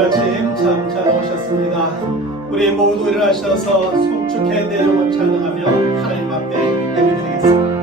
아침 참 잘 오셨습니다. 우리 모두 일어나셔서 송축해 내 영혼 찬양하며 하나님 앞에 예배드리겠습니다.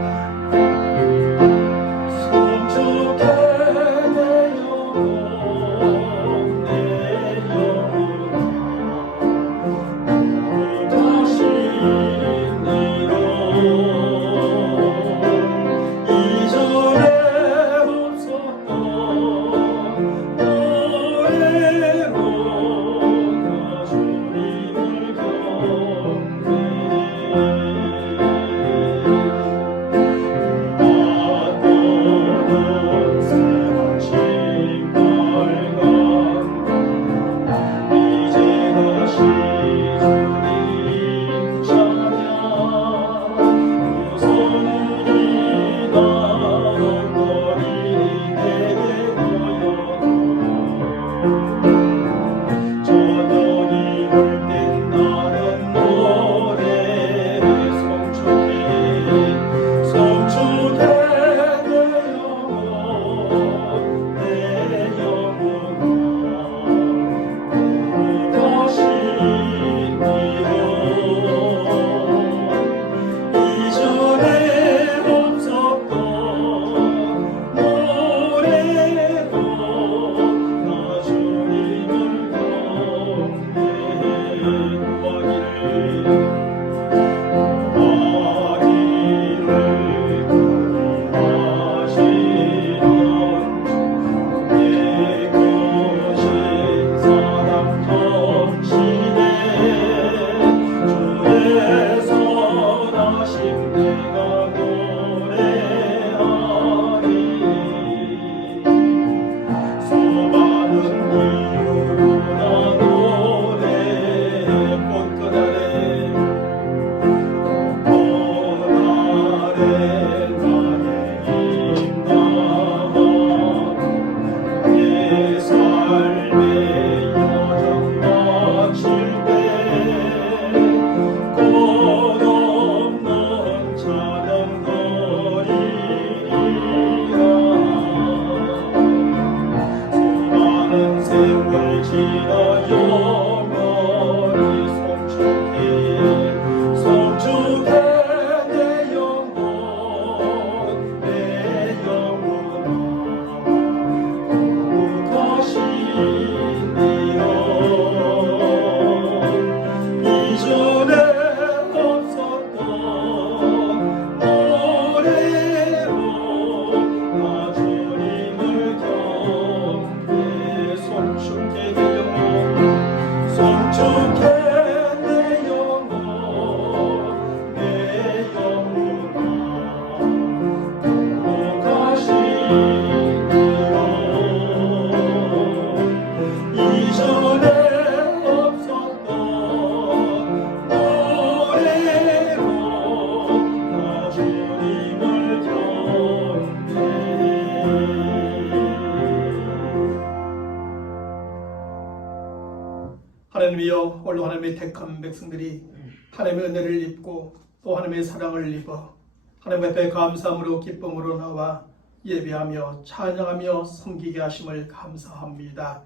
하나님이여, 오늘 하나님의 택한 백성들이 하나님의 은혜를 입고 또 하나님의 사랑을 입어 하나님 앞에 감사함으로 기쁨으로 나와 예배하며 찬양하며 섬기게 하심을 감사합니다.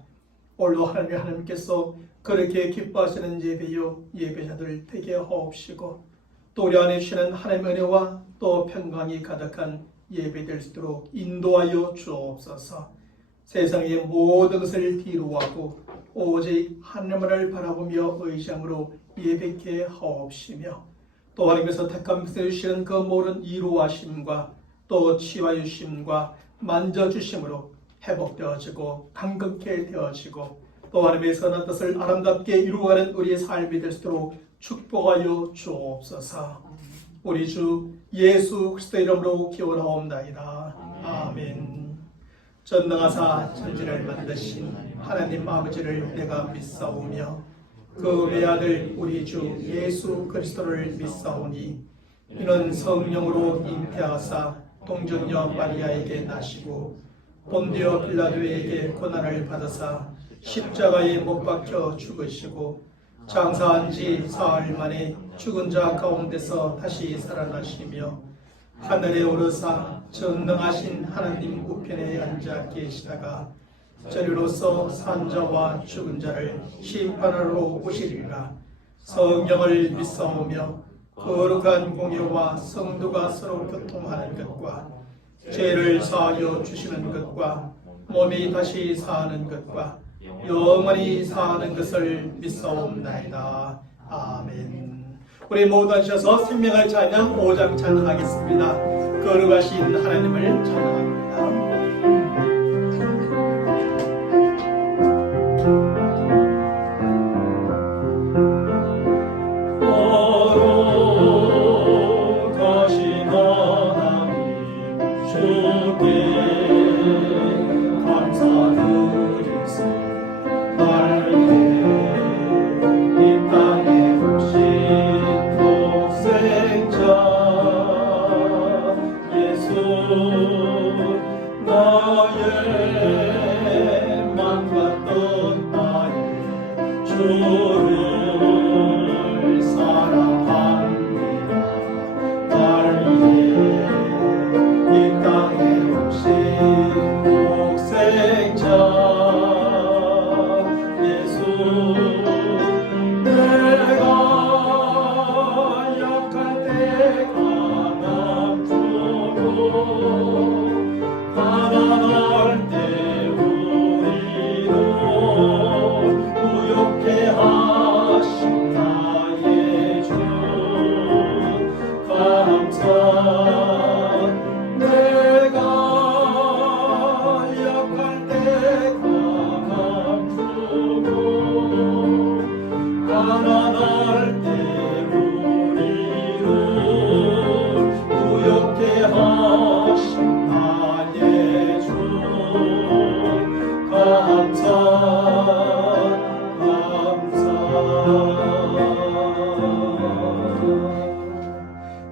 오늘도 하나님께서 그렇게 기뻐하시는 예배요 예배자들 되게 하옵시고 또 우리 안에 주시는 하나님의 은혜와 또 평강이 가득한 예배될 수 있도록 인도하여 주옵소서. 세상의 모든 것을 뒤로하고 오직 하나님을 바라보며 의장으로 예배케 하옵시며 또 하나님께서 택한 백성을 주시는 그 모든 이루하심과 또 치유하심과 만져주심으로 회복되어지고 강건케 되어지고 또 하나님의 선한 뜻을 아름답게 이루어가는 우리의 삶이 될 수 있도록 축복하여 주옵소서. 우리 주 예수 그리스도의 이름으로 기원하옵나이다. 아멘. 전능하사 천지를 만드신 하나님 아버지를 내가 믿사오며 그 외아들 우리 주 예수 그리스도를 믿사오니 이는 성령으로 잉태하사 동정녀 마리아에게 나시고 본디오 빌라도에게 고난을 받으사 십자가에 못 박혀 죽으시고 장사한 지 사흘 만에 죽은 자 가운데서 다시 살아나시며 하늘에 오르사 전능하신 하나님 우편에 앉아 계시다가 저리로서 산자와 죽은 자를 심판하러 오시리라. 성령을 믿사오며 거룩한 공예와 성도가 서로 교통하는 것과 죄를 사하여 주시는 것과 몸이 다시 사는 것과 영원히 사는 것을 믿사옵나이다. 아멘. 우리 모두 하셔서 생명을 찬양 5장 찬양하겠습니다. 거룩하신 하나님을 찬양합니다.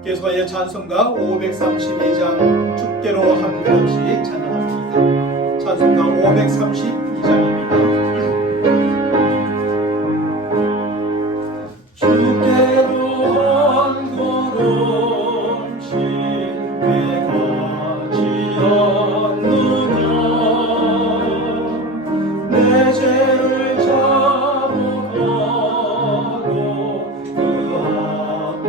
계속하여 찬송가 532장 주께로 한 걸음씩 찬양합니다. 찬송가 532장입니다. 주께로 한 걸음씩 왜 가지 않느냐 내 죄를 자복하고 그 앞에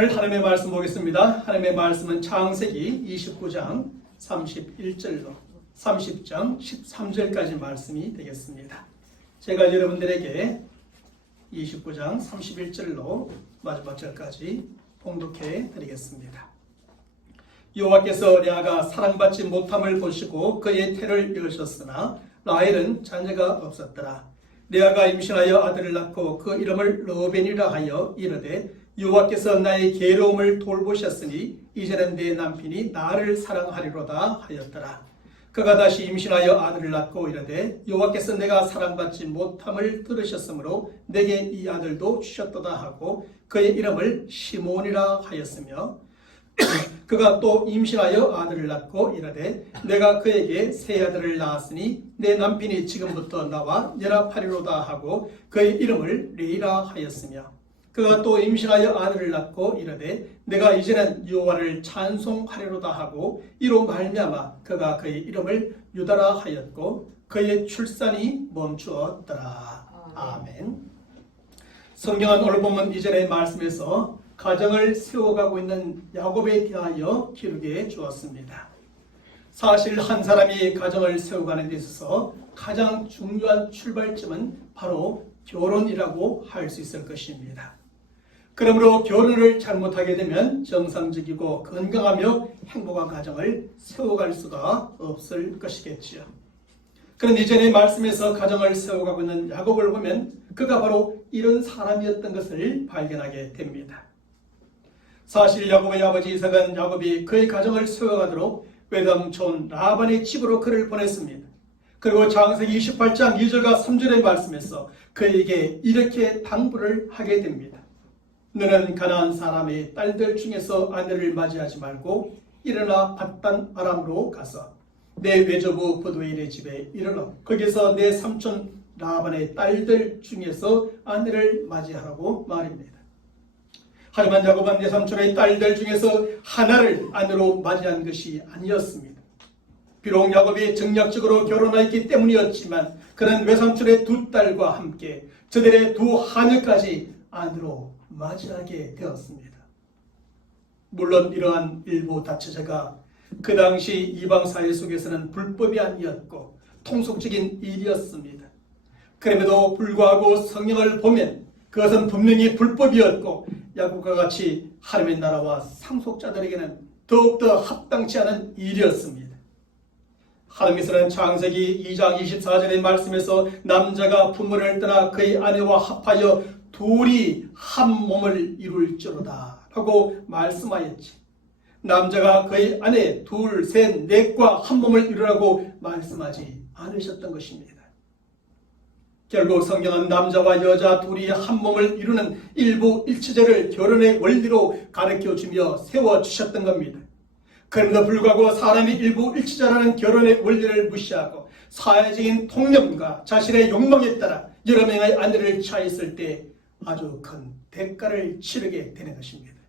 오늘 하나님의 말씀 보겠습니다. 하나님의 말씀은 창세기 29장 31절로 30장 13절까지 말씀이 되겠습니다. 제가 여러분들에게 29장 31절로 마지막 절까지 봉독해 드리겠습니다. 여호와께서 레아가 사랑받지 못함을 보시고 그의 태를 여셨으나 라헬은 자녀가 없었더라. 레아가 임신하여 아들을 낳고 그 이름을 르우벤이라 하여 이르되 여호와께서 나의 괴로움을 돌보셨으니 이제는 내 남편이 나를 사랑하리로다 하였더라. 그가 다시 임신하여 아들을 낳고 이르되 여호와께서 내가 사랑받지 못함을 들으셨으므로 내게 이 아들도 주셨도다 하고 그의 이름을 시몬이라 하였으며 그가 또 임신하여 아들을 낳고 이르되 내가 그에게 새 아들을 낳았으니 내 남편이 지금부터 나와 연합하리로다 하고 그의 이름을 레이라 하였으며 그가 또 임신하여 아들을 낳고 이르되 내가 이제는 여호와를 찬송하리로다 하고 이로 말미암아 그가 그의 이름을 유다라 하였고 그의 출산이 멈추었더라. 아멘. 성경은 오늘 보면 이전의 말씀에서 가정을 세워가고 있는 야곱에 대하여 기록해 주었습니다. 사실 한 사람이 가정을 세워가는 데 있어서 가장 중요한 출발점은 바로 결혼이라고 할 수 있을 것입니다. 그러므로 결혼을 잘못하게 되면 정상적이고 건강하며 행복한 가정을 세워갈 수가 없을 것이겠지요. 그런 이전의 말씀에서 가정을 세워가고 있는 야곱을 보면 그가 바로 이런 사람이었던 것을 발견하게 됩니다. 사실 야곱의 아버지 이삭은 야곱이 그의 가정을 세워가도록 외동촌 라반의 집으로 그를 보냈습니다. 그리고 창세기 28장 2절과 3절의 말씀에서 그에게 이렇게 당부를 하게 됩니다. 너는 가나안 사람의 딸들 중에서 아내를 맞이하지 말고 일어나 밧단 아람으로 가서 내 외조부 브두엘의 집에 이르러 거기서 내 삼촌 라반의 딸들 중에서 아내를 맞이하라고 말입니다. 하지만 야곱은 내 삼촌의 딸들 중에서 하나를 아내로 맞이한 것이 아니었습니다. 비록 야곱이 정략적으로 결혼하였기 때문이었지만 그는 외삼촌의 두 딸과 함께 저들의 두 하녀까지 아내로 맞이하게 되었습니다. 물론 이러한 일부 다처제가 그 당시 이방 사회 속에서는 불법이 아니었고 통속적인 일이었습니다. 그럼에도 불구하고 성경을 보면 그것은 분명히 불법이었고 야곱과 같이 하나님의 나라와 상속자들에게는 더욱더 합당치 않은 일이었습니다. 하나님께서는 창세기 2장 24절의 말씀에서 남자가 부모를 떠나 그의 아내와 합하여 둘이 한 몸을 이룰지로다 라고 말씀하였지. 남자가 그의 아내 둘, 셋, 넷과 한 몸을 이루라고 말씀하지 않으셨던 것입니다. 결국 성경은 남자와 여자 둘이 한 몸을 이루는 일부 일체제를 결혼의 원리로 가르쳐주며 세워주셨던 겁니다. 그럼에도 불구하고 사람이 일부 일체자라는 결혼의 원리를 무시하고 사회적인 통념과 자신의 욕망에 따라 여러 명의 아내를 취하였을 때 아주 큰 대가를 치르게 되는 것입니다.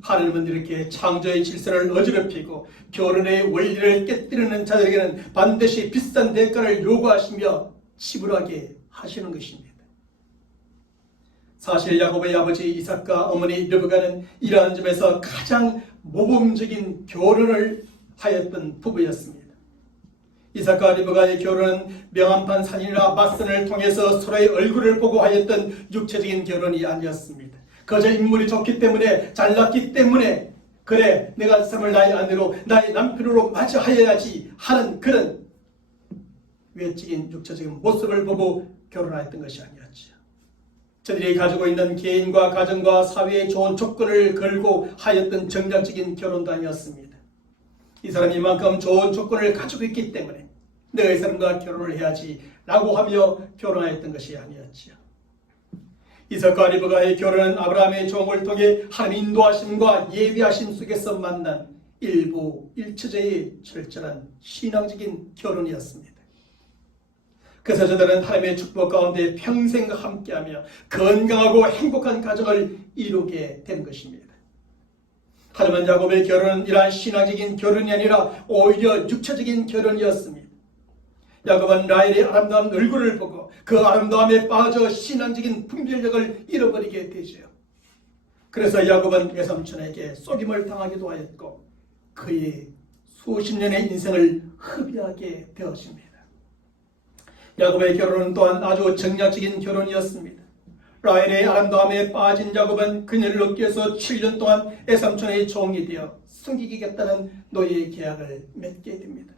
하나님은 이렇게 창조의 질서를 어지럽히고 결혼의 원리를 깨뜨리는 자들에게는 반드시 비싼 대가를 요구하시며 지불하게 하시는 것입니다. 사실 야곱의 아버지 이삭과 어머니 르브가는 이러한 점에서 가장 모범적인 결혼을 하였던 부부였습니다. 이삭과 르브가의 결혼은 명함판 사진이나 맞선을 통해서 서로의 얼굴을 보고 하였던 육체적인 결혼이 아니었습니다. 그저 인물이 좋기 때문에 잘났기 때문에 그래 내가 이 사람을 나의 아내로 나의 남편으로 맞이하여야지 하는 그런 외적인 육체적인 모습을 보고 결혼하였던 것이 아니었죠. 저들이 가지고 있는 개인과 가정과 사회의 좋은 조건을 걸고 하였던 정략적인 결혼도 아니었습니다. 이 사람이 이만큼 좋은 조건을 가지고 있기 때문에 너의 사람과 결혼을 해야지 라고 하며 결혼하였던 것이 아니었지요. 이삭과 리브가의 결혼은 아브라함의 종을 통해 하나님 인도하심과 예비하심 속에서 만난 일부 일처제의 철저한 신앙적인 결혼이었습니다. 그래서 저들은 하나님의 축복 가운데 평생 함께하며 건강하고 행복한 가정을 이루게 된 것입니다. 하지만 야곱의 결혼은 이러한 신앙적인 결혼이 아니라 오히려 육체적인 결혼이었습니다. 야곱은 라헬의 아름다운 얼굴을 보고 그 아름다움에 빠져 신앙적인 분별력을 잃어버리게 되죠. 그래서 야곱은 외삼촌에게 속임을 당하기도 하였고 그의 수십 년의 인생을 흡입하게 되었습니다. 야곱의 결혼은 또한 아주 정략적인 결혼이었습니다. 라헬의 아름다움에 빠진 야곱은 그녀를 얻기 위해서 7년 동안 외삼촌의 종이 되어 숨기겠다는 노예 계약을 맺게 됩니다.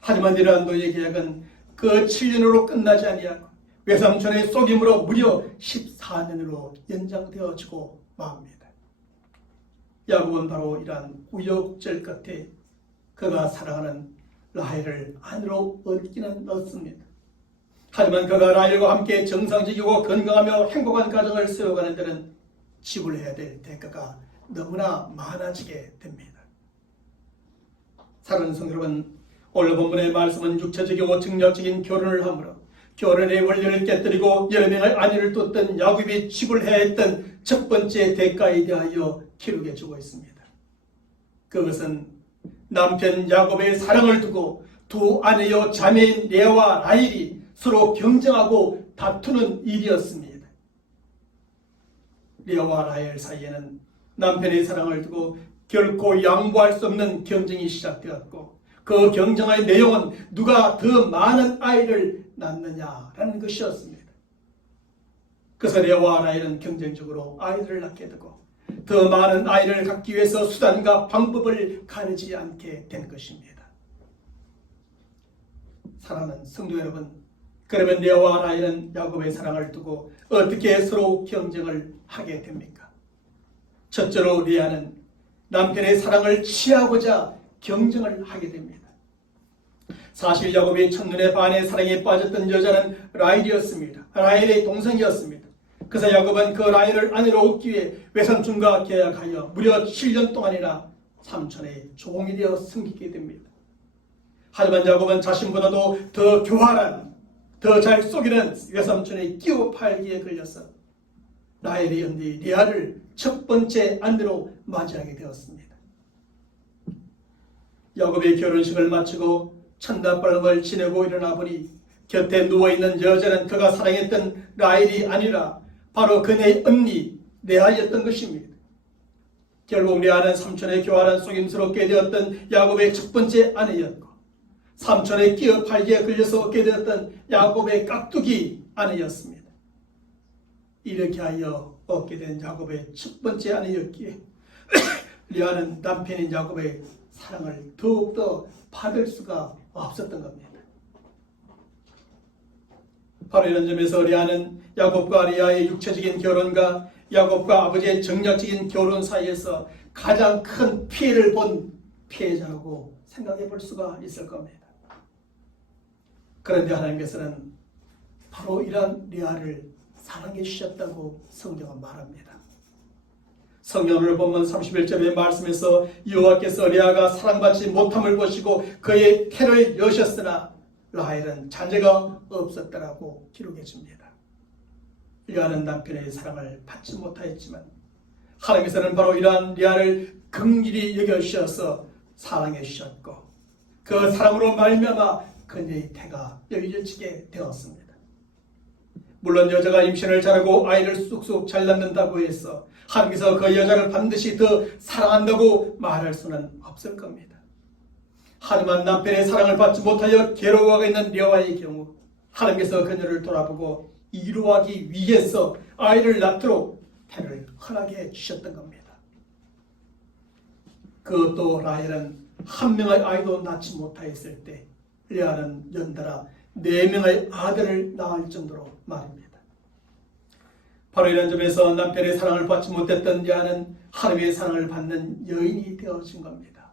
하지만 이러한 노예 계약은 그 7년으로 끝나지 아니하고 외삼촌의 속임으로 무려 14년으로 연장되어지고 맙니다. 야곱은 바로 이러한 우여곡절 끝에 그가 사랑하는 라헬을 아내로 얻기는 얻습니다. 하지만 그가 라헬과 함께 정상적이고 건강하며 행복한 가정을 세워가는 데는 지불해야 될 대가가 너무나 많아지게 됩니다. 사랑하는 성도 여러분, 오늘 본문의 말씀은 육체적이고 정략적인 결혼을 하므로 결혼의 원리를 깨뜨리고 여러 명의 아내를 뒀던 야곱이 지불해야 했던 첫 번째 대가에 대하여 기록해 주고 있습니다. 그것은 남편 야곱의 사랑을 두고 두 아내여 자매인 레아와 라헬이 서로 경쟁하고 다투는 일이었습니다. 레아와 라헬 사이에는 남편의 사랑을 두고 결코 양보할 수 없는 경쟁이 시작되었고 그 경쟁의 내용은 누가 더 많은 아이를 낳느냐라는 것이었습니다. 그래서 레아와 라헬은 경쟁적으로 아이들을 낳게 되고 더 많은 아이를 갖기 위해서 수단과 방법을 가리지 않게 된 것입니다. 사랑하는 성도 여러분, 그러면 레아와 라헬은 야곱의 사랑을 두고 어떻게 서로 경쟁을 하게 됩니까? 첫째로 레아는 남편의 사랑을 취하고자 경쟁을 하게 됩니다. 사실 야곱의 첫눈에 반해 사랑에 빠졌던 여자는 라헬이었습니다. 라헬의 동생이었습니다. 그래서 야곱은 그 라헬을 아내로 얻기 위해 외삼촌과 계약하여 무려 7년 동안이나 삼촌의 종이 되어 섬기게 됩니다. 하지만 야곱은 자신보다도 더 교활한, 더 잘 속이는 외삼촌의 끼워 팔기에 걸려서 라헬의 언니 레아를 첫 번째 아내로 맞이하게 되었습니다. 야곱의 결혼식을 마치고 첫날밤을 지내고 일어나 보니 곁에 누워있는 여자는 그가 사랑했던 라헬이 아니라 바로 그녀의 언니 레아였던 것입니다. 결국 레아는 삼촌의 교활한 속임스럽게 되었던 야곱의 첫 번째 아내였고 삼촌의 끼어 팔기에 걸려서 얻게 되었던 야곱의 깍두기 아내였습니다. 이렇게 하여 얻게 된 야곱의 첫 번째 아내였기에 레아는 남편인 야곱의 사랑을 더욱더 받을 수가 없었던 겁니다. 바로 이런 점에서 레아는 야곱과 레아의 육체적인 결혼과 야곱과 아버지의 정략적인 결혼 사이에서 가장 큰 피해를 본 피해자라고 생각해 볼 수가 있을 겁니다. 그런데 하나님께서는 바로 이러한 레아를 사랑해 주셨다고 성경은 말합니다. 성경을 보면 31절의 말씀에서 여호와께서 레아가 사랑받지 못함을 보시고 그의 태로에 여셨으나 라헬은 자녀가 없었다라고 기록해 줍니다. 레아는 남편의 사랑을 받지 못하였지만 하나님께서는 바로 이러한 레아를 긍휼히 여겨주셔서 사랑해 주셨고 그 사랑으로 말미암아 그녀의 태가 열려지게 되었습니다. 물론 여자가 임신을 잘하고 아이를 쑥쑥 잘 낳는다고 해서 하나님께서 그 여자를 반드시 더 사랑한다고 말할 수는 없을 겁니다. 하지만 남편의 사랑을 받지 못하여 괴로워하고 있는 레아의 경우 하나님께서 그녀를 돌아보고 이루하기 위해서 아이를 낳도록 태를 허락해 주셨던 겁니다. 그것도 라헬은 한 명의 아이도 낳지 못하였을 때 레아는 연달아 4명의 아들을 낳을 정도로 말입니다. 바로 이런 점에서 남편의 사랑을 받지 못했던 레아는 하나님의 사랑을 받는 여인이 되어진 겁니다.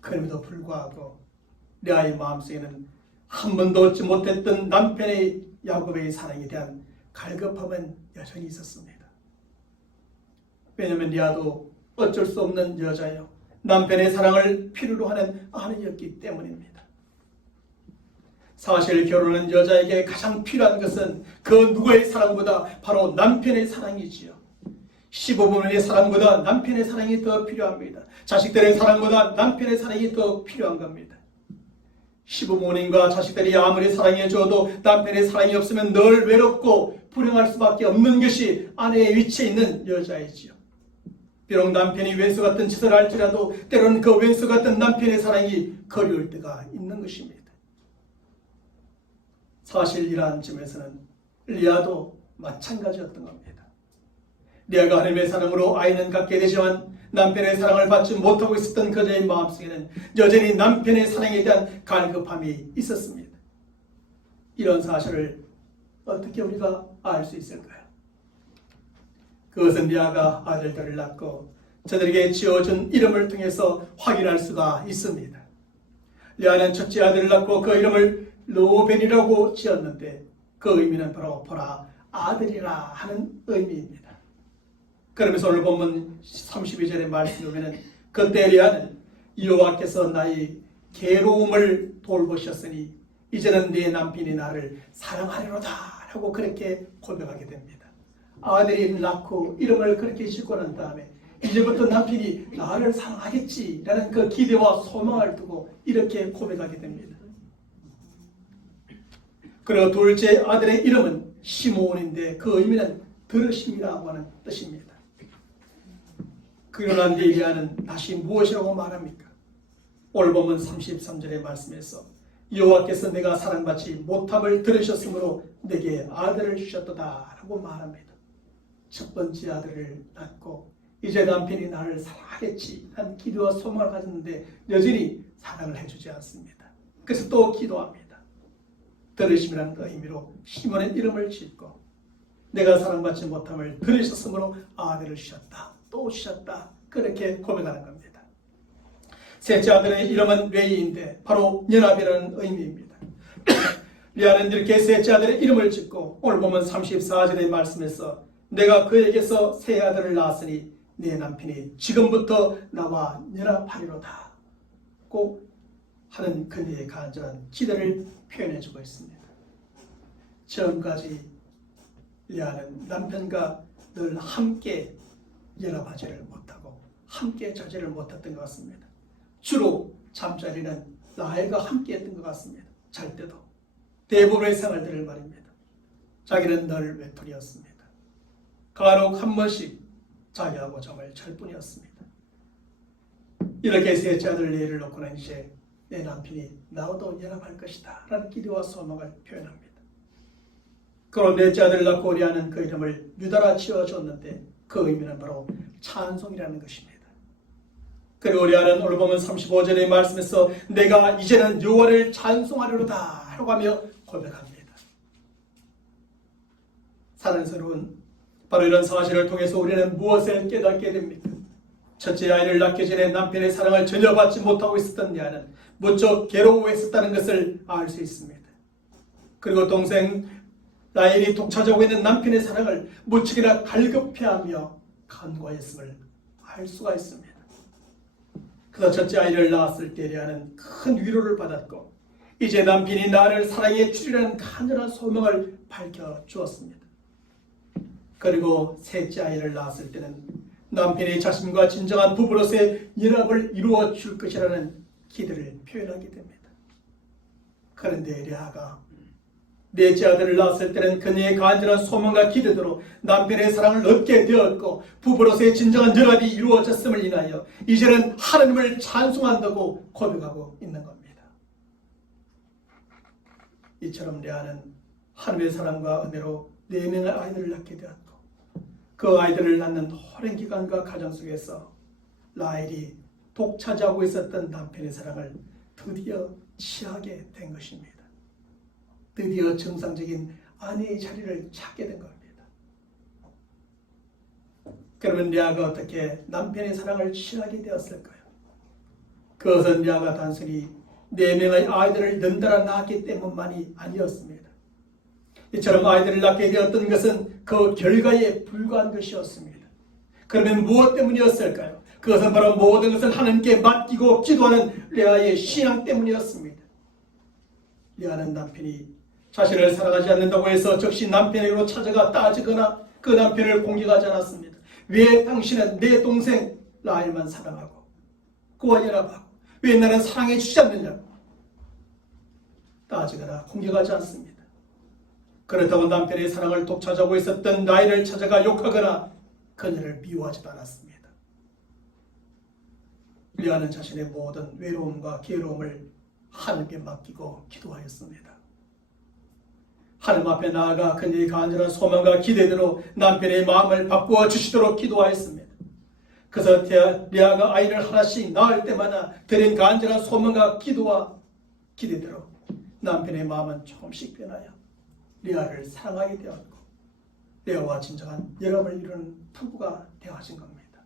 그럼에도 불구하고 레아의 마음속에는 한 번도 얻지 못했던 남편의 야곱의 사랑에 대한 갈급함은 여전히 있었습니다. 왜냐하면 레아도 어쩔 수 없는 여자요, 남편의 사랑을 필요로 하는 아내였기 때문입니다. 사실 결혼한 여자에게 가장 필요한 것은 그 누구의 사랑보다 바로 남편의 사랑이지요. 시부모의 사랑보다 남편의 사랑이 더 필요합니다. 자식들의 사랑보다 남편의 사랑이 더 필요한 겁니다. 시부모님과 자식들이 아무리 사랑해줘도 남편의 사랑이 없으면 늘 외롭고 불행할 수밖에 없는 것이 아내의 위치에 있는 여자이지요. 비록 남편이 왼수 같은 짓을 할지라도 때로는 그 왼수 같은 남편의 사랑이 그리울 때가 있는 것입니다. 사실 이러한 점에서는 리아도 마찬가지였던 겁니다. 리아가 하나님의 사랑으로 아이는 갖게 되지만 남편의 사랑을 받지 못하고 있었던 그녀의 마음속에는 여전히 남편의 사랑에 대한 갈급함이 있었습니다. 이런 사실을 어떻게 우리가 알 수 있을까요? 그것은 리아가 아들들을 낳고 저들에게 지어준 이름을 통해서 확인할 수가 있습니다. 리아는 첫째 아들을 낳고 그 이름을 르우벤이라고 지었는데 그 의미는 바로 보라 아들이라 하는 의미입니다. 그러면서 오늘 본문 32절의 말씀에 보면 그때 리아는 여호와께서 나의 괴로움을 돌보셨으니 이제는 네 남편이 나를 사랑하리로다 라고 그렇게 고백하게 됩니다. 아들이 낳고 이름을 그렇게 짓고 난 다음에 이제부터 남편이 나를 사랑하겠지라는 그 기대와 소망을 두고 이렇게 고백하게 됩니다. 그리고 둘째 아들의 이름은 시므온인데 그 의미는 들으심이라고 하는 뜻입니다. 그러고 난 뒤에 리아는 다시 무엇이라고 말합니까? 오늘 보면 33절의 말씀에서 여호와께서 내가 사랑받지 못함을 들으셨으므로 내게 아들을 주셨도다 라고 말합니다. 첫 번째 아들을 낳고 이제 남편이 나를 사랑하겠지 한 기도와 소망을 가졌는데 여전히 사랑을 해주지 않습니다. 그래서 또 기도합니다. 들으심이라는 그 의미로 시몬의 이름을 짓고 내가 사랑받지 못함을 들으셨으므로 아들을 주셨다. 또 주셨다. 그렇게 고백하는 겁니다. 셋째 아들의 이름은 레이인데 바로 연합이라는 의미입니다. 리아는 이렇게 셋째 아들의 이름을 짓고 오늘 보면 34절의 말씀에서 내가 그에게서 새 아들을 낳았으니 내 남편이 지금부터 나와 연합하리로다 고 하는 그녀의 간절한 기대를 표현해주고 있습니다. 지금까지 리아는 남편과 늘 함께 연합하지를 못하고 함께 자지를 못했던 것 같습니다. 주로 잠자리는 라헬과 함께 했던 것 같습니다. 잘 때도 대부분의 생활들을 말입니다. 자기는 늘 외톨이였습니다. 간혹 한 번씩 자기하고 잠을 잘 뿐이었습니다. 이렇게 셋째 아들 레이를 놓고는 이제 내 남편이 나와도 연합할 것이다 라는 기대와 소망을 표현합니다. 그리고 넷째 아들을 낳고 리아는 그 이름을 유다라 지어줬는데 그 의미는 바로 찬송이라는 것입니다. 그리고 리아는 오늘 보면 35절의 말씀에서 내가 이제는 여호와를 찬송하리로다 라고 하며 고백합니다. 사랑스러운 바로 이런 사실을 통해서 우리는 무엇을 깨닫게 됩니까? 첫째 아이를 낳기 전에 남편의 사랑을 전혀 받지 못하고 있었던 리아는 무척 괴로워했었다는 것을 알 수 있습니다. 그리고 동생 라헬이 독차지하고 있는 남편의 사랑을 무척이나 갈급해하며 간과했음을 알 수가 있습니다. 그래서 첫째 아이를 낳았을 때 리아는 큰 위로를 받았고 이제 남편이 나를 사랑해 주리라는 간절한 소망을 밝혀주었습니다. 그리고 셋째 아이를 낳았을 때는 남편이 자신과 진정한 부부로서의 연합을 이루어 줄 것이라는 기대를 표현하게 됩니다. 그런데 리아가 넷째 아들을 낳았을 때는 그녀의 간절한 소망과 기대대로 남편의 사랑을 얻게 되었고 부부로서의 진정한 연합이 이루어졌음을 인하여 이제는 하나님을 찬송한다고 고백하고 있는 겁니다. 이처럼 레아는 하나님의 사랑과 은혜로 4명의 아이들을 낳게 되었고 그 아이들을 낳는 오랜 기간과 가정 속에서 라헬이 독차지하고 있었던 남편의 사랑을 드디어 취하게 된 것입니다. 드디어 정상적인 아내의 자리를 찾게 된 겁니다. 그러면 레아가 어떻게 남편의 사랑을 취하게 되었을까요? 그것은 레아가 단순히 4명의 아이들을 연달아 낳았기 때문만이 아니었습니다. 이처럼 아이들을 낳게 되었던 것은 그 결과에 불과한 것이었습니다. 그러면 무엇 때문이었을까요? 그것은 바로 모든 것을 하나님께 맡기고 기도하는 레아의 신앙 때문이었습니다. 레아는 남편이 자신을 사랑하지 않는다고 해서 즉시 남편에게로 찾아가 따지거나 그 남편을 공격하지 않았습니다. 왜 당신은 내 동생 라헬만 사랑하고 그와 연합하고 왜 나는 사랑해 주지 않느냐고 따지거나 공격하지 않습니다. 그렇다고 남편의 사랑을 독차지하고 있었던 라헬을 찾아가 욕하거나 그녀를 미워하지도 않았습니다. 레아는 자신의 모든 외로움과 괴로움을 하나님께 맡기고 기도하였습니다. 하나님 앞에 나아가 그녀의 간절한 소망과 기대대로 남편의 마음을 바꾸어 주시도록 기도하였습니다. 그래서 레아가 아이를 하나씩 낳을 때마다 드린 간절한 소망과 기도와 기대대로 남편의 마음은 조금씩 변하여 레아를 사랑하게 되었고 레아와 진정한 연합을 이루는 부부가 되어진 겁니다.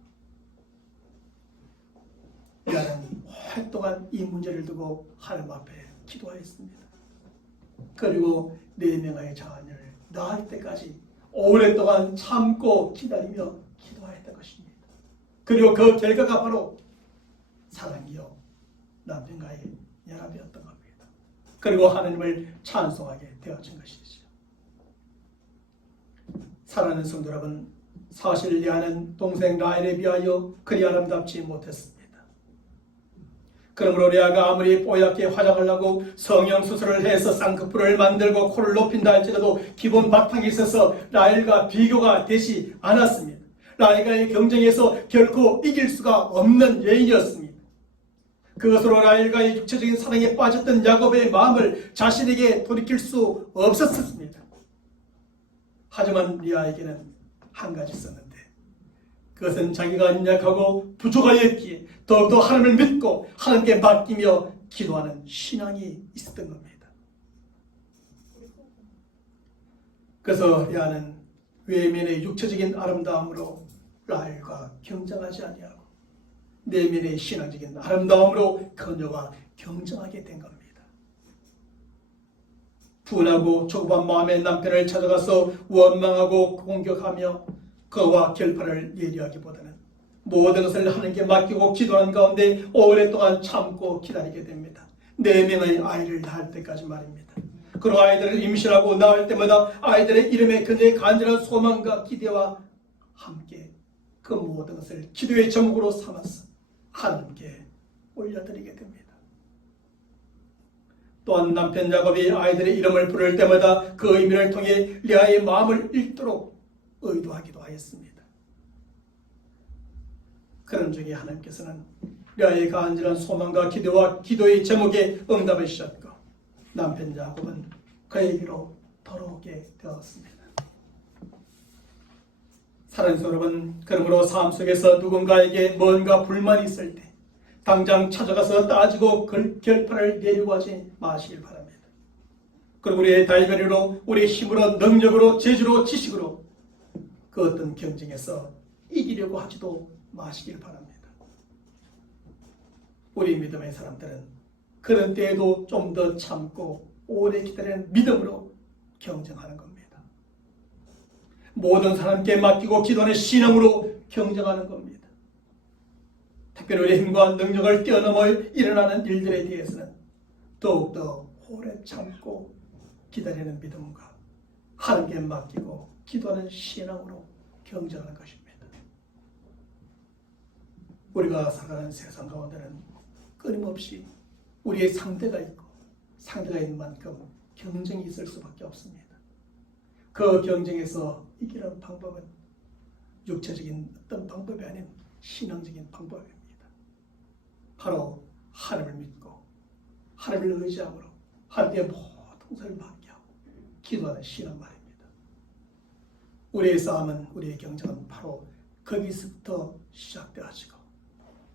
레아는 오랫동안 이 문제를 두고 하나님 앞에 기도하였습니다. 그리고 4명의 자녀를 낳을 때까지 오랫동안 참고 기다리며 기도하였던 것입니다. 그리고 그 결과가 바로 사랑이요 남편과의 연합이었던 겁니다. 그리고 하나님을 찬송하게 되어진 것이죠. 사랑하는 성도 여러분, 사실 레아는 동생 라헬에 비하여 그리 아름답지 못했습니다. 그러므로 레아가 아무리 뽀얗게 화장을 하고 성형수술을 해서 쌍꺼풀을 만들고 코를 높인다 할지라도 기본 바탕이 있어서 라헬과 비교가 되지 않았습니다. 라헬과의 경쟁에서 결코 이길 수가 없는 여인이었습니다. 그것으로 라헬과의 육체적인 사랑에 빠졌던 야곱의 마음을 자신에게 돌이킬 수 없었습니다. 하지만 레아에게는 한 가지 있었는데 그것은 자기가 연약하고 부족하였기에 더욱더 하나님을 믿고 하나님께 맡기며 기도하는 신앙이 있었던 겁니다. 그래서 레아는 외면의 육체적인 아름다움으로 라헬과 경쟁하지 아니하고 내면의 신앙적인 아름다움으로 그녀와 경쟁하게 된 겁니다. 분하고 조급한 마음의 남편을 찾아가서 원망하고 공격하며 그와 결판을 예리하기보다는 모든 것을 하나님께 맡기고 기도하는 가운데 오랫동안 참고 기다리게 됩니다. 4명의 아이를 낳을 때까지 말입니다. 그리고 아이들을 임신하고 낳을 때마다 아이들의 이름에 그녀의 간절한 소망과 기대와 함께 그 모든 것을 기도의 제목으로 삼아서 하나님께 올려드리게 됩니다. 또한 남편 야곱이 아이들의 이름을 부를 때마다 그 의미를 통해 레아의 마음을 읽도록 의도하기도 하였습니다. 그런 중에 하나님께서는 레아의 간절한 소망과 기도와 기도의 제목에 응답을 주셨고 남편 야곱은 그에게로 돌아오게 되었습니다. 사랑하는 여러분, 그러므로 삶 속에서 누군가에게 뭔가 불만이 있을 때 당장 찾아가서 따지고 결판을 내리고 하지 마시길 바랍니다. 그리고 우리의 달걀이로, 우리의 힘으로, 능력으로, 재주로, 지식으로 그 어떤 경쟁에서 이기려고 하지도 마시길 바랍니다. 우리 믿음의 사람들은 그런 때에도 좀 더 참고 오래 기다리는 믿음으로 경쟁하는 겁니다. 모든 사람께 맡기고 기도하는 신앙으로 경쟁하는 겁니다. 특별히 우리의 힘과 능력을 뛰어넘어 일어나는 일들에 대해서는 더욱더 오래 참고 기다리는 믿음과 하나님께 맡기고 기도하는 신앙으로 경쟁하는 것입니다. 우리가 살아가는 세상 가운데는 끊임없이 우리의 상대가 있고 상대가 있는 만큼 경쟁이 있을 수밖에 없습니다. 그 경쟁에서 이기는 방법은 육체적인 어떤 방법이 아닌 신앙적인 방법입니다. 바로 하나님을 믿고 하나님을 의지함으로 하나님께 모든 것을 맡기고 기도하는 신앙 말입니다. 우리의 싸움은, 우리의 경쟁은 바로 거기서부터 시작되어지고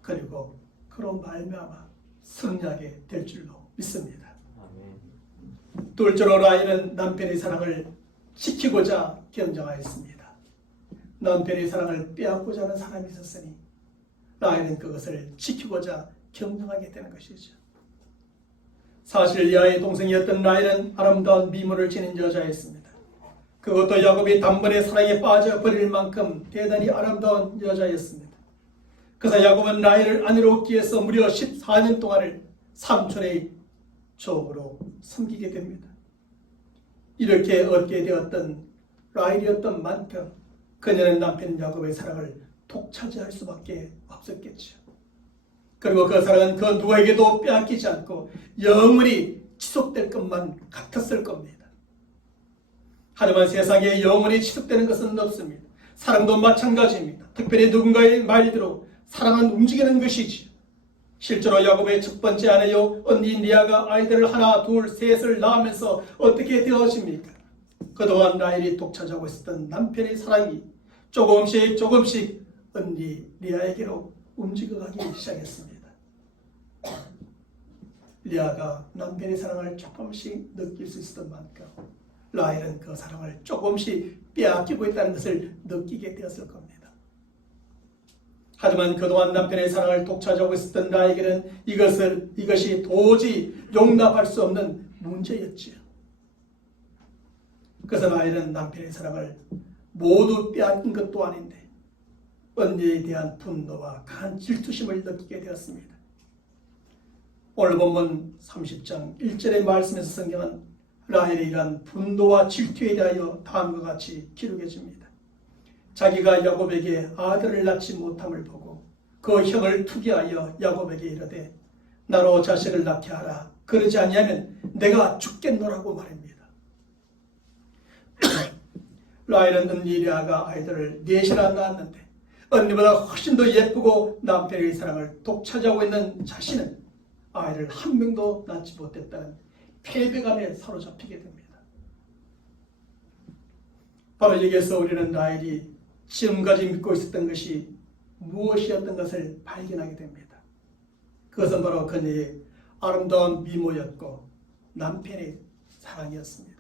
그리고 그로 말미암아 승리하게 될 줄로 믿습니다. 둘째로 라헬은 남편의 사랑을 지키고자 경쟁하였습니다. 남편의 사랑을 빼앗고자 하는 사람이 있었으니 라헬은 그것을 지키고자 경쟁하게 되는 것이죠. 사실 리아의 동생이었던 라헬은 아름다운 미모를 지닌 여자였습니다. 그것도 야곱이 단번에 사랑에 빠져버릴 만큼 대단히 아름다운 여자였습니다. 그래서 야곱은 라헬을 아내로 얻기 위해서 무려 14년 동안을 삼촌의 종으로 섬기게 됩니다. 이렇게 얻게 되었던 라헬이었던 만큼 그녀는 남편 야곱의 사랑을 독차지할 수밖에 없었겠죠. 그리고 그 사랑은 그 누구에게도 빼앗기지 않고 영원히 지속될 것만 같았을 겁니다. 하지만 세상에 영원히 지속되는 것은 없습니다. 사랑도 마찬가지입니다. 특별히 누군가의 말대로 사랑은 움직이는 것이지. 실제로 야곱의 첫 번째 아내요 언니 리아가 아이들을 하나, 둘, 셋을 낳으면서 어떻게 되어집니까? 그동안 라헬이 독차지하고 있었던 남편의 사랑이 조금씩 언니 리아에게로 움직여가기 시작했습니다. 리아가 남편의 사랑을 조금씩 느낄 수 있었던 만큼 라헬은 그 사랑을 조금씩 빼앗기고 있다는 것을 느끼게 되었을 겁니다. 하지만 그동안 남편의 사랑을 독차지하고 있었던 라헬에게는 이것이 도저히 용납할 수 없는 문제였지요. 그래서 라헬은 남편의 사랑을 모두 빼앗긴 것도 아닌데 언니에 대한 분노와 강한 질투심을 느끼게 되었습니다. 오늘 본문 30장 1절의 말씀에서 성경은 라헬의 이러한 분노와 질투에 대하여 다음과 같이 기록해 줍니다. 자기가 야곱에게 아들을 낳지 못함을 보고 그 형을 투기하여 야곱에게 이르되 나로 자식을 낳게 하라. 그러지 아니하면 내가 죽겠노라고 말합니다. 라헬은 언니 리아가 아이들을 넷이나 낳았는데 언니보다 훨씬 더 예쁘고 남편의 사랑을 독차지하고 있는 자신은 아이를 한 명도 낳지 못했다는 패배감에 사로잡히게 됩니다. 바로 여기에서 우리는 라헬이 지금까지 믿고 있었던 것이 무엇이었던 것을 발견하게 됩니다. 그것은 바로 그녀의 아름다운 미모였고 남편의 사랑이었습니다.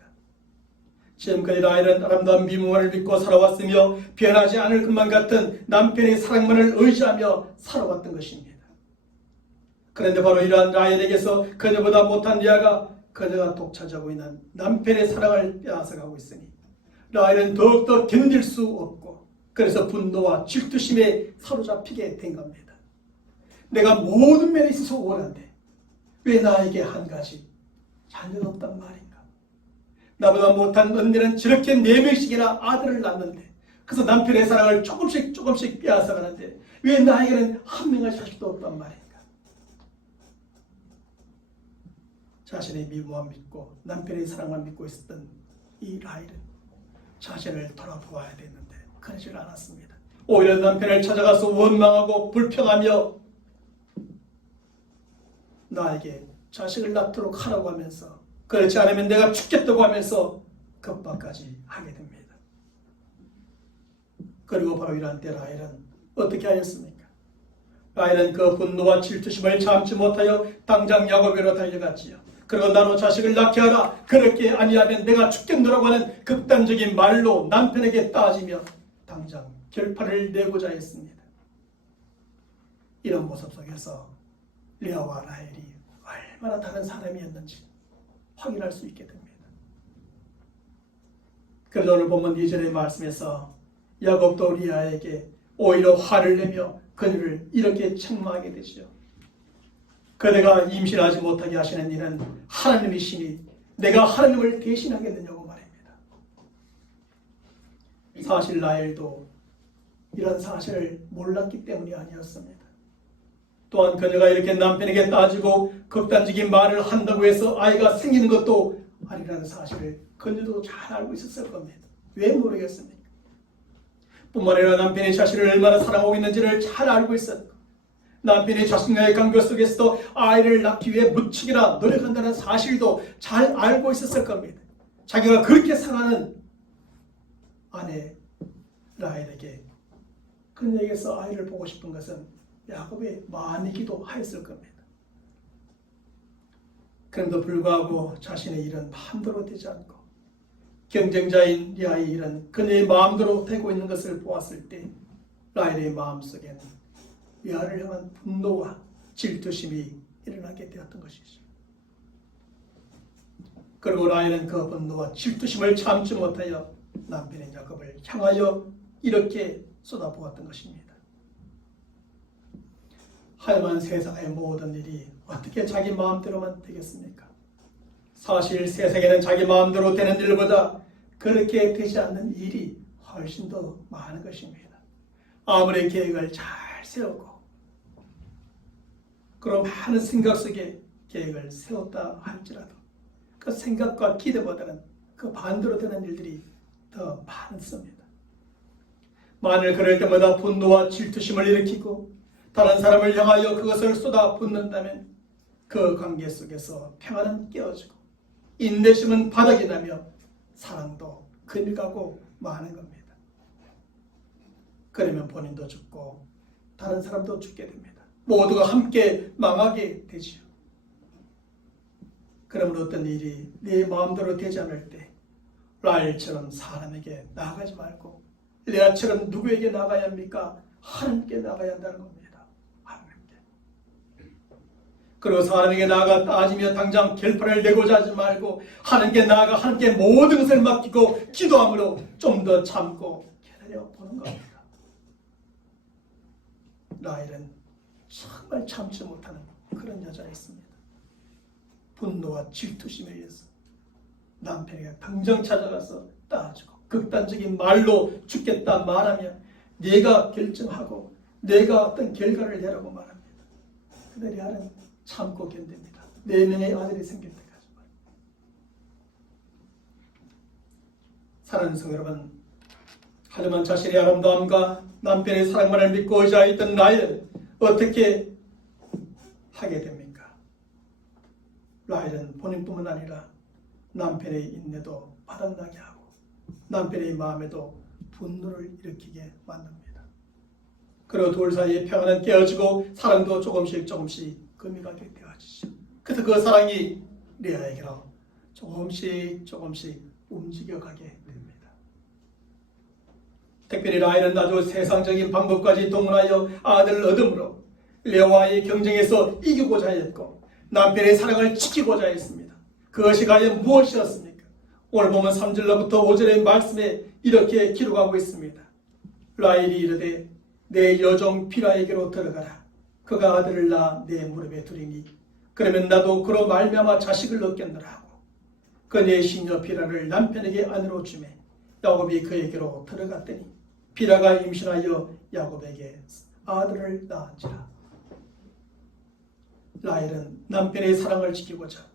지금까지 라헬은 아름다운 미모만을 믿고 살아왔으며 변하지 않을 것만 같은 남편의 사랑만을 의지하며 살아왔던 것입니다. 그런데 바로 이러한 라헬에게서 그녀보다 못한 리아가 그녀가 독차지하고 있는 남편의 사랑을 빼앗아가고 있으니 라헬은 더욱더 견딜 수 없고 그래서 분노와 질투심에 사로잡히게 된 겁니다. 내가 모든 면에 있어서 원한데 왜 나에게 한 가지 자녀가 없단 말인가? 나보다 못한 언니는 저렇게 4명씩이나 아들을 낳는데 그래서 남편의 사랑을 조금씩 빼앗아가는데 왜 나에게는 한 명의 자식도 없단 말인가? 자신의 미모만 믿고 남편의 사랑만 믿고 있었던 이 라헬은 자신을 돌아보아야 되는데 그러질 않았습니다. 오히려 남편을 찾아가서 원망하고 불평하며 나에게 자식을 낳도록 하라고 하면서 그렇지 않으면 내가 죽겠다고 하면서 겁박까지 하게 됩니다. 그리고 바로 이러한 때 라헬은 어떻게 하였습니까? 라헬은 그 분노와 질투심을 참지 못하여 당장 야곱에게로 달려갔지요. 그리고 나로 자식을 낳게 하라. 그렇게 아니하면 내가 죽겠노라고 하는 극단적인 말로 남편에게 따지며 당장 결판을 내고자 했습니다. 이런 모습 속에서 리아와 라헬이 얼마나 다른 사람이었는지 확인할 수 있게 됩니다. 그래서 오늘 본문 2절의 말씀에서 야곱도 리아에게 오히려 화를 내며 그녀를 이렇게 책망하게 되죠. 그대가 임신하지 못하게 하시는 일은 하나님이시니 내가 하나님을 대신하겠느냐고 말합니다. 사실 라헬도 이런 사실을 몰랐기 때문이 아니었습니다. 또한 그녀가 이렇게 남편에게 따지고 극단적인 말을 한다고 해서 아이가 생기는 것도 아니라는 사실을 그녀도 잘 알고 있었을 겁니다. 왜 모르겠습니까? 뿐만 아니라 남편이 자신을 얼마나 사랑하고 있는지를 잘 알고 있었고 남편이 자신과의 관계 속에서도 아이를 낳기 위해 무척이나 노력한다는 사실도 잘 알고 있었을 겁니다. 자기가 그렇게 사랑하는 아내 라헬에게 그녀에게서 아이를 보고 싶은 것은 야곱의 마음이기도 하였을 겁니다. 그럼에도 불구하고 자신의 일은 마음대로 되지 않고 경쟁자인 리아의 일은 그녀의 마음대로 되고 있는 것을 보았을 때 라헬의 마음속에는 리아를 향한 분노와 질투심이 일어나게 되었던 것이죠. 그리고 라헬은 그 분노와 질투심을 참지 못하여 남편인 야곱을 향하여 이렇게 쏟아부었던 것입니다. 하지만 세상의 모든 일이 어떻게 자기 마음대로만 되겠습니까? 사실 세상에는 자기 마음대로 되는 일보다 그렇게 되지 않는 일이 훨씬 더 많은 것입니다. 아무리 계획을 잘 세우고 그런 많은 생각 속에 계획을 세웠다 할지라도 그 생각과 기대보다는 그 반대로 되는 일들이 더 많습니다. 만일 그럴 때마다 분노와 질투심을 일으키고 다른 사람을 향하여 그것을 쏟아붓는다면 그 관계 속에서 평안은 깨어지고 인내심은 바닥이 나며 사랑도 금이 가고 마는 겁니다. 그러면 본인도 죽고 다른 사람도 죽게 됩니다. 모두가 함께 망하게 되지요. 그러면 어떤 일이 내 마음대로 되지 않을 때 라헬처럼 사람에게 나가지 말고 레아처럼 누구에게 나가야 합니까? 하나님께 나가야 한다는 겁니다. 하나님께. 그리고 사람에게 나가 따지며 당장 결판을 내고자 하지 말고 하나님께 나가 하나님께 모든 것을 맡기고 기도함으로 좀 더 참고 기다려보는 겁니다. 라헬은 정말 참지 못하는 그런 여자였습니다. 분노와 질투심에 의해서 남편에게 당장 찾아가서 따지고 극단적인 말로 죽겠다 말하면 내가 결정하고 내가 어떤 결과를 내라고 말합니다. 그런데 레아는 참고 견딥니다. 4명의 아들이 생길 때까지. 사랑하는 성도 여러분, 하지만 자신의 아름다움과 남편의 사랑만을 믿고 의지하였던 라헬은 어떻게 하게 됩니까? 라헬은 본인뿐만 아니라 남편의 인내도 바닥나게 하고 남편의 마음에도 분노를 일으키게 만듭니다. 그리고 둘 사이의 평안은 깨어지고 사랑도 조금씩 금이 가게 되어지죠. 그래서 그 사랑이 레아에게로 조금씩 움직여가게 됩니다. 특별히 라헬은 아주 세상적인 방법까지 동원하여 아들을 얻음으로 레아와의 경쟁에서 이기고자 했고 남편의 사랑을 지키고자 했습니다. 그것이 과연 무엇이었습니까? 오늘 보면 3절로부터 5절의 말씀에 이렇게 기록하고 있습니다. 라헬이 이르되 내 여종 비라에게로 들어가라. 그가 아들을 낳아 내 무릎에 두리니 그러면 나도 그로 말미암아 자식을 얻겠노라 하고 그 내 시녀 비라를 남편에게 아내로 주매 야곱이 그에게로 들어갔더니 비라가 임신하여 야곱에게 아들을 낳은지라. 라헬은 남편의 사랑을 지키고자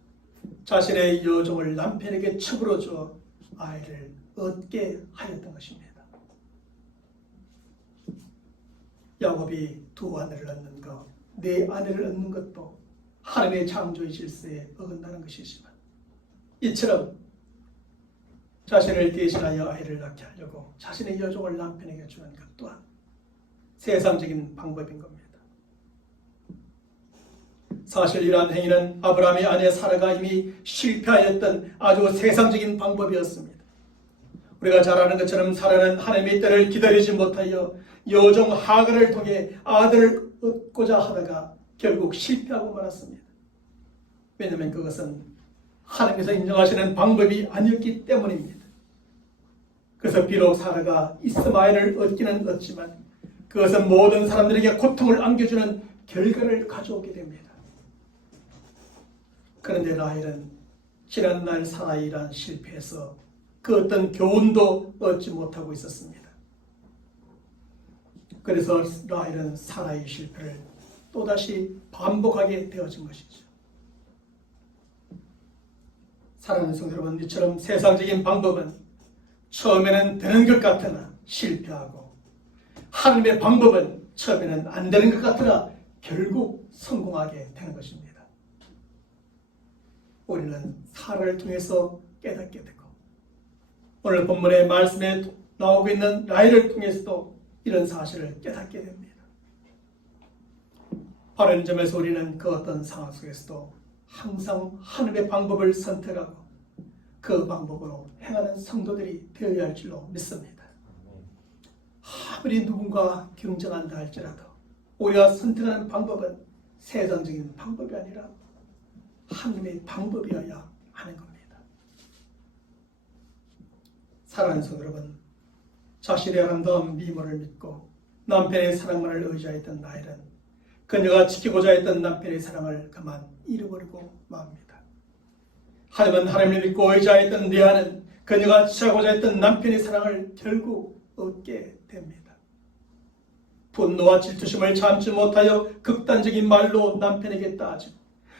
자신의 여종을 남편에게 첩으로 주어 아이를 얻게 하였던 것입니다. 야곱이 두 아내를 얻는 것, 네 아내를 얻는 것도 하나님의 창조의 질서에 어긋나는 것이지만 이처럼 자신을 대신하여 아이를 낳게 하려고 자신의 여종을 남편에게 주는 것 또한 세상적인 방법인 겁니다. 사실 이러한 행위는 아브라함의 아내 사라가 이미 실패하였던 아주 세상적인 방법이었습니다. 우리가 잘 아는 것처럼 사라는 하나님의 때를 기다리지 못하여 여종 하갈을 통해 아들을 얻고자 하다가 결국 실패하고 말았습니다. 왜냐하면 그것은 하나님께서 인정하시는 방법이 아니었기 때문입니다. 그래서 비록 사라가 이스마엘을 얻기는 얻지만 그것은 모든 사람들에게 고통을 안겨주는 결과를 가져오게 됩니다. 그런데 라헬은 지난날 사라의 일한 실패에서 그 어떤 교훈도 얻지 못하고 있었습니다. 그래서 라헬은 사라의 실패를 또다시 반복하게 되어진 것이죠. 사랑하는 성도 여러분, 이처럼 세상적인 방법은 처음에는 되는 것 같으나 실패하고 하나님의 방법은 처음에는 안 되는 것 같으나 결국 성공하게 되는 것입니다. 우리는 사라를 통해서 깨닫게 되고 오늘 본문의 말씀에 나오고 있는 라헬을 통해서도 이런 사실을 깨닫게 됩니다. 바른 점에서 우리는 그 어떤 상황 속에서도 항상 하나님의 방법을 선택하고 그 방법으로 행하는 성도들이 되어야 할 줄로 믿습니다. 아무리 누군가 경쟁한다 할지라도 우리가 선택하는 방법은 세상적인 방법이 아니라 하나님의 방법이어야 하는 겁니다. 사랑하는 성도 여러분, 자신의 아름다운 미모를 믿고 남편의 사랑만을 의지하였던 라헬은 그녀가 지키고자 했던 남편의 사랑을 그만 잃어버리고 맙니다. 하지만 하나님을 믿고 의지하였던 레아는 그녀가 취하고자 했던 남편의 사랑을 결국 얻게 됩니다. 분노와 질투심을 참지 못하여 극단적인 말로 남편에게 따지고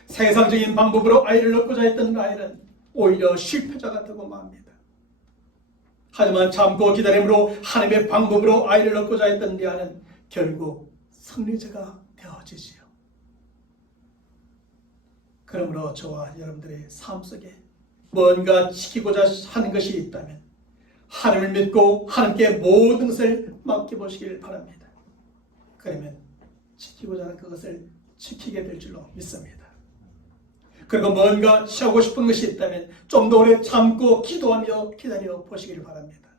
세상적인 방법으로 아이를 얻고자 했던 라헬은 오히려 실패자가 되고 맙니다. 하지만 참고 기다림으로 하나님의 방법으로 아이를 얻고자 했던 레아는 결국 승리자가 되어지지요. 그러므로 저와 여러분들의 삶 속에 뭔가 지키고자 하는 것이 있다면 하나님을 믿고 하나님께 모든 것을 맡겨보시길 바랍니다. 그러면 지키고자 하는 그것을 지키게 될 줄로 믿습니다. 그리고 뭔가 취하고 싶은 것이 있다면 좀 더 오래 참고 기도하며 기다려 보시길 바랍니다.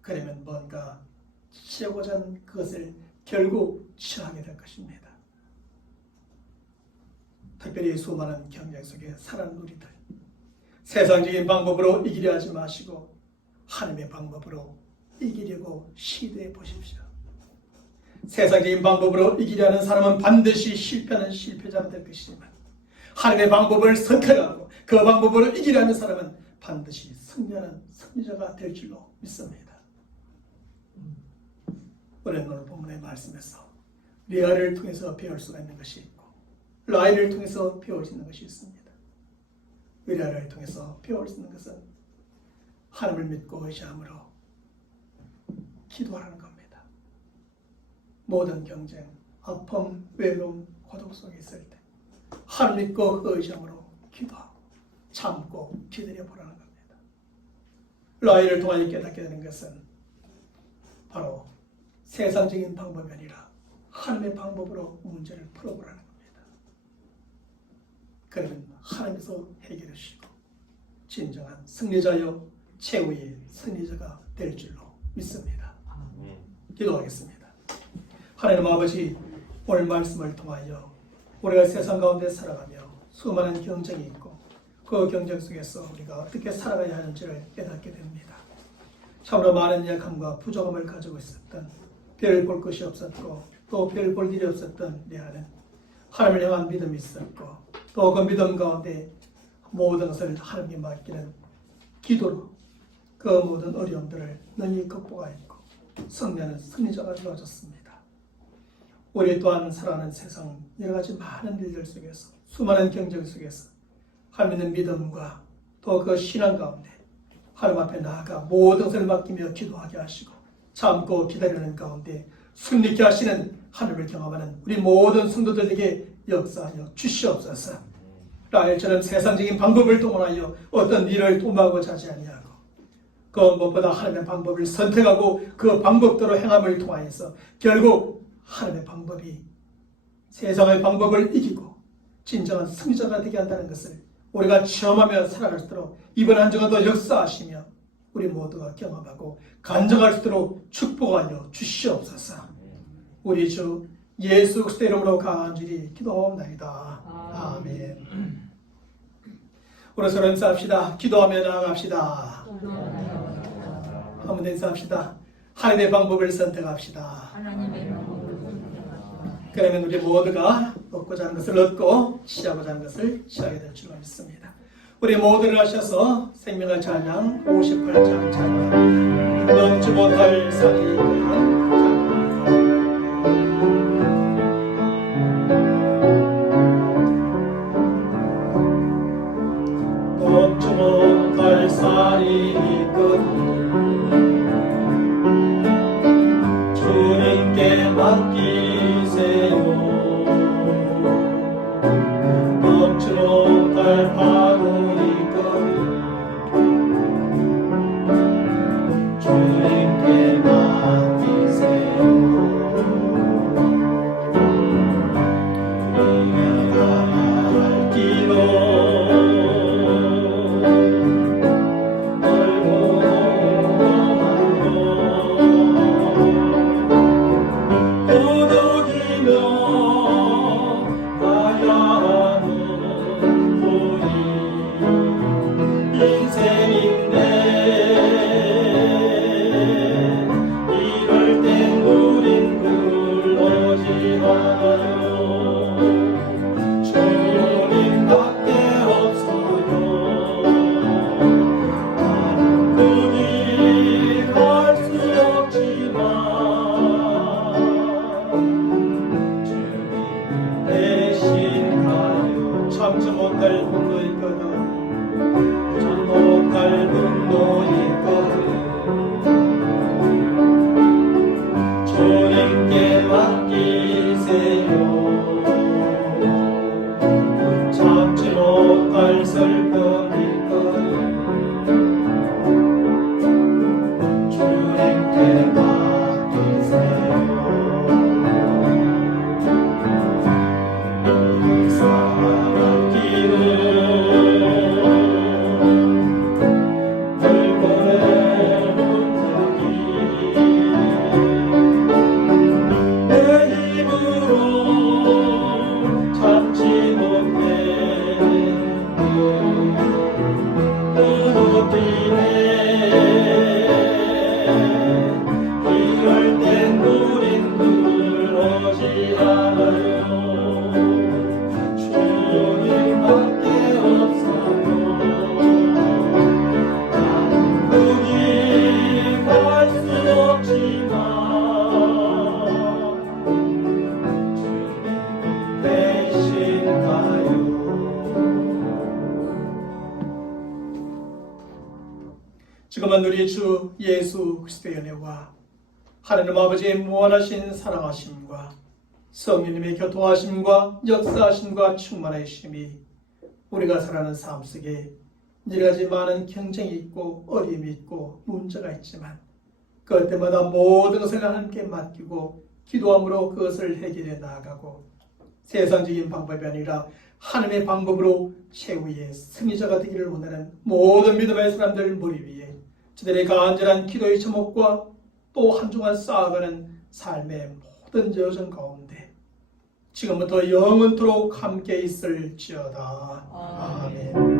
그러면 뭔가 취하고자 하는 그것을 결국 취하게 될 것입니다. 특별히 수많은 경쟁 속에 살아가는 우리들, 세상적인 방법으로 이기려 하지 마시고 하나님의 방법으로 이기려고 시도해 보십시오. 세상적인 방법으로 이기려 하는 사람은 반드시 실패하는 실패자가 될 것이지만 하나님의 방법을 선택하고 그 방법으로 이기려 하는 사람은 반드시 승리하는 승리자가 될 줄로 믿습니다. 오늘 본문의 말씀에서 레아를 통해서 배울 수가 있는 것이 있고 라헬을 통해서 배울 수 있는 것이 있습니다. 레아를 통해서 배울 수 있는 것은 하나님을 믿고 의지함으로 기도하는 겁니다. 모든 경쟁, 아픔, 외로움, 고독 속에 있을 때 하나님 믿고 의지함으로 기도하고 참고 기다려보라는 겁니다. 라헬을 통하여 깨닫게 되는 것은 바로 세상적인 방법이 아니라 하나님의 방법으로 문제를 풀어보라는 겁니다. 그러면 하나님께서 해결해 주시고 진정한 승리자요 최후의 승리자가 될 줄로 믿습니다. 기도하겠습니다. 하나님 아버지, 오늘 말씀을 통하여 우리가 세상 가운데 살아가며 수많은 경쟁이 있고 그 경쟁 속에서 우리가 어떻게 살아가야 하는지를 깨닫게 됩니다. 참으로 많은 약함과 부족함을 가지고 있었던, 별 볼 것이 없었고 또 별 볼 일이 없었던 레아는 하나님을 향한 믿음이 있었고 또 그 믿음 가운데 모든 것을 하나님께 맡기는 기도로 그 모든 어려움들을 능히 극복하였고 승리하는 승리자가 되어졌습니다. 우리 또한 살아가는 세상 여러 가지 많은 일들 속에서 수많은 경쟁 속에서 하나님의 믿음과 또 그 신앙 가운데 하나님 앞에 나아가 모든 것을 맡기며 기도하게 하시고 참고 기다리는 가운데 승리케 하시는 하나님을 경험하는 우리 모든 성도들에게 역사하여 주시옵소서. 라헬처럼 세상적인 방법을 동원하여 어떤 일을 도모하고자 하지 아니하고 그 무엇보다 하나님의 방법을 선택하고 그 방법대로 행함을 통하여서 결국 하나님의 방법이 세상의 방법을 이기고 진정한 승리자가 되게 한다는 것을 우리가 체험하며 살아갈 수 있도록 이번 한 주간도 역사하시며 우리 모두가 경험하고 간증할 수 있도록 축복하여 주시옵소서. 우리 주 예수 그리스도 이름으로 간절히 기도하옵나이다. 아멘. 우리 서로 인사합시다. 기도하며 나아갑시다. 한번 인사합시다. 하나님의 방법을 선택합시다. 그러면 우리 모두가 얻고자 하는 것을 얻고 취하고자 하는 것을 취하게 될 줄로 믿습니다. 우리 모두를 하셔서 생명의 찬양 58장 찬양 넘지 못할 산이 있구나. 넘지 못할 산이 있거든 주님께 맡기세요. 넘지 못할 바로 있거든 주님께 맡기세요. 우리가 할 길은 넓고 넓은 논이거든 주님께 맡기세요. 참지 못할 슬픔이거든 주님께 맡기세요. 사랑한 기름 물건의 문턱이 내 힘으로 참지 못했네. 무너지네. 이럴 땐 우린 그러지 않아요. 주님밖에 없어요. 남국이 갈 수 없지만 주님 대신 가요. 지금은 우리 주 예수 그리스도의 은혜와 하나님 아버지의 무한하신 사랑하심과 성령님의 교통하심과 역사하심과 충만하심이 우리가 살아가는 삶 속에 여러 가지 많은 경쟁이 있고 어려움이 있고 문제가 있지만 그럴 때마다 모든 것을 하나님께 맡기고 기도함으로 그것을 해결해 나아가고 세상적인 방법이 아니라 하나님의 방법으로 최후의 승리자가 되기를 원하는 모든 믿음의 사람들 머리 위에 저들의 간절한 기도의 제목과 또 한 주간 쌓아가는 삶의 모든 여정 가운데 지금부터 영원토록 함께 있을지어다. 아멘.